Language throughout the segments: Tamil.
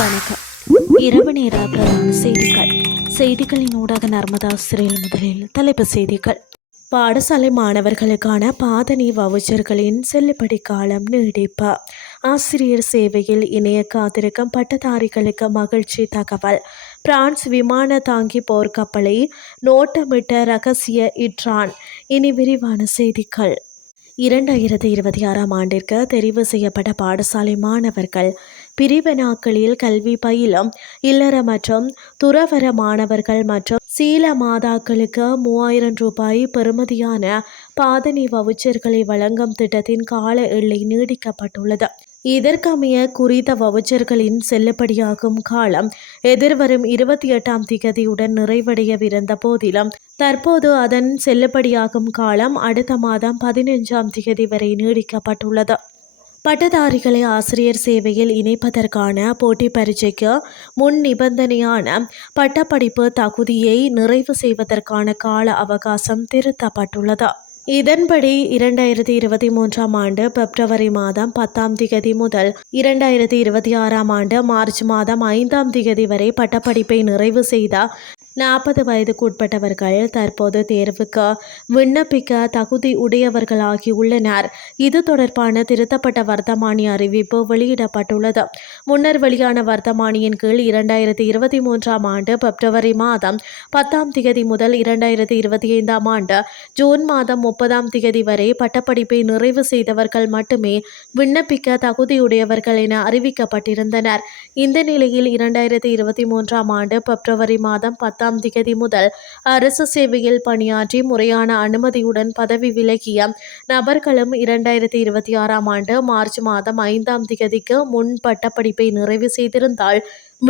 வணக்கம். இரவு நேர பிரதான செய்திகள். செய்திகளின் ஊடாக நர்மதா சிறையில் முதலில் தலைப்புச் செய்திகள். பாடசாலை மாணவர்களுக்கான பாதணி வவுச்சர்களின் செல்லுபடி காலம் நீடிப்பு. ஆசிரியர் சேவையில் இணைய காத்திருக்கும் பட்டதாரிகளுக்கு மகிழ்ச்சி தகவல். பிரான்ஸ் விமான தாங்கி போர்க்கப்பலை நோட்டமிட்ட ரகசிய இட்ரான். இனி விரிவான செய்திகள். 2026ஆம் ஆண்டிற்கு தெரிவு செய்யப்பட்ட பாடசாலை மாணவர்கள் பிரிவினாக்களில் கல்வி பயிலும் இல்லற மற்றும் துறவர மாணவர்கள் மற்றும் சீல மாதாக்களுக்கு 3000 ரூபாய் பெறுமதியான பாதணி வவுச்சர்களை வழங்கும் திட்டத்தின் கால எல்லை நீடிக்கப்பட்டுள்ளது. இதற்கமைய குறித்த வவுச்சர்களின் செல்லுபடியாகும் காலம் எதிர்வரும் 28ஆம் திகதியுடன் நிறைவடையவிருந்த போதிலும் தற்போது அதன் செல்லுபடியாகும் காலம் அடுத்த மாதம் 15ஆம் திகதி வரை நீடிக்கப்பட்டுள்ளது. பட்டதாரிகளை ஆசிரியர் சேவையில் இணைப்பதற்கான போட்டி பரீட்சைக்கு முன் நிபந்தனையான பட்டப்படிப்பு தகுதியை நிறைவு செய்வதற்கான கால அவகாசம் திருத்தப்பட்டுள்ளது. இதன்படி 2023ஆம் ஆண்டு பிப்ரவரி மாதம் 10ஆம் திகதி முதல் 2026ஆம் ஆண்டு மார்ச் மாதம் 5ஆம் திகதி வரை பட்டப்படிப்பை நிறைவு செய்த 40 வயதுக்குட்பட்டவர்கள் தற்போது தேர்வுக்கு விண்ணப்பிக்க தகுதி உடையவர்களாகியுள்ளனர். இது தொடர்பான திருத்தப்பட்ட வர்த்தமானி அறிவிப்பு வெளியிடப்பட்டுள்ளது. முன்னர் வெளியான வர்த்தமானியின் கீழ் 2023ஆம் ஆண்டு பிப்ரவரி மாதம் 10ஆம் திகதி முதல் 2025ஆம் ஆண்டு ஜூன் மாதம் 30ஆம் திகதி வரை பட்டப்படிப்பை நிறைவு செய்தவர்கள் மட்டுமே விண்ணப்பிக்க தகுதியுடையவர்கள் என அறிவிக்கப்பட்டிருந்தனர். இந்த நிலையில் 2023ஆம் ஆண்டு பிப்ரவரி மாதம் 10ஆம் திகதி முதல் அரசு சேவையில் பணியாற்றி முறையான அனுமதியுடன் பதவி விலகிய நபர்களும் 2026ஆம் ஆண்டு மார்ச் மாதம் 5ஆம் திகதிக்கு முன் பட்டப்படிப்பை நிறைவு செய்திருந்தால்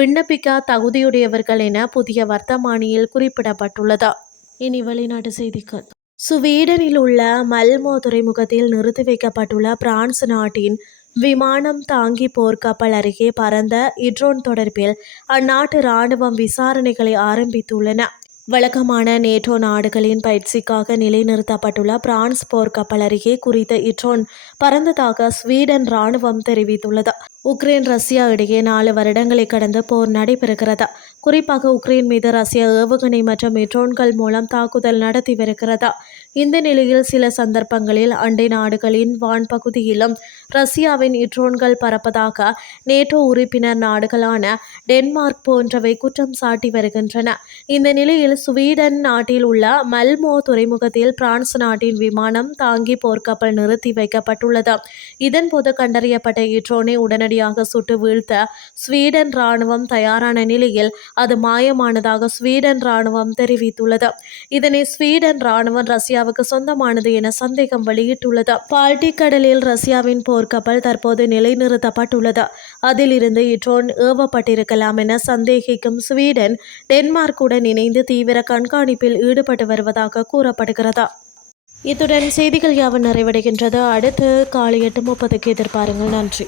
விண்ணப்பிக்க தகுதியுடையவர்கள் என புதிய வர்த்தமானியில் குறிப்பிடப்பட்டுள்ளது. இனி வெளிநாட்டு செய்திகள். சுவீடனில் உள்ள மல்மோ துறைமுகத்தில் நிறுத்தி வைக்கப்பட்டுள்ள பிரான்ஸ் நாட்டின் விமானம் தாங்கி போர்க்கப்பல் அருகே பறந்த இட்ரோன் தொடர்பில் அந்நாட்டு இராணுவம் விசாரணைகளை ஆரம்பித்துள்ளன. வழக்கமான நேட்டோ நாடுகளின் பயிற்சிக்காக நிலைநிறுத்தப்பட்டுள்ள பிரான்ஸ் போர்க்கப்பல் அருகே குறித்த இட்ரோன் பறந்ததாக ஸ்வீடன் இராணுவம் தெரிவித்துள்ளது. உக்ரைன் ரஷ்யா இடையே 4 வருடங்களை கடந்து போர் நடைபெறுகிறது. குறிப்பாக உக்ரைன் மீது ரஷ்யா ஏவுகணை மற்றும் ட்ரோன்கள் மூலம் தாக்குதல் நடத்தி வருகிறது. இந்த நிலையில் சில சந்தர்ப்பங்களில் அண்டை நாடுகளின் வான்பகுதியிலும் ரஷ்யாவின் ட்ரோன்கள் பறப்பதாக நேட்டோ உறுப்பினர் நாடுகளான டென்மார்க் போன்றவை குற்றம் சாட்டி வருகின்றன. இந்த நிலையில் ஸ்வீடன் நாட்டில் உள்ள மல்மோ துறைமுகத்தில் பிரான்ஸ் நாட்டின் விமானம் தாங்கி போர்க்கப்பல் நிறுத்தி வைக்கப்பட்டுள்ளது. இதன்போது கண்டறியப்பட்ட ட்ரோனை உடனடியாக சுட்டு வீழ்த்த ஸ்வீடன் இராணுவம் தயாரான நிலையில் அது மாயமானதாக ஸ்வீடன் இராணுவம் தெரிவித்துள்ளது. இதனை ஸ்வீடன் இராணுவம் ரஷ்யாவுக்கு சொந்தமானது என சந்தேகம் வெளியிட்டுள்ளது. பால்டிக் கடலில் ரஷ்யாவின் போர்க்கப்பல் தற்போது நிலைநிறுத்தப்பட்டுள்ளது. அதிலிருந்து ட்ரோன் ஏவப்பட்டிருக்கலாம் என சந்தேகிக்கும் ஸ்வீடன் டென்மார்க்குடன் இணைந்து தீவிர கண்காணிப்பில் ஈடுபட்டு வருவதாக கூறப்படுகிறது. இத்துடன் செய்திகள் யாவும் நிறைவடைகின்றது. அடுத்து காலை 8:30க்கு எதிர்பாருங்கள். நன்றி.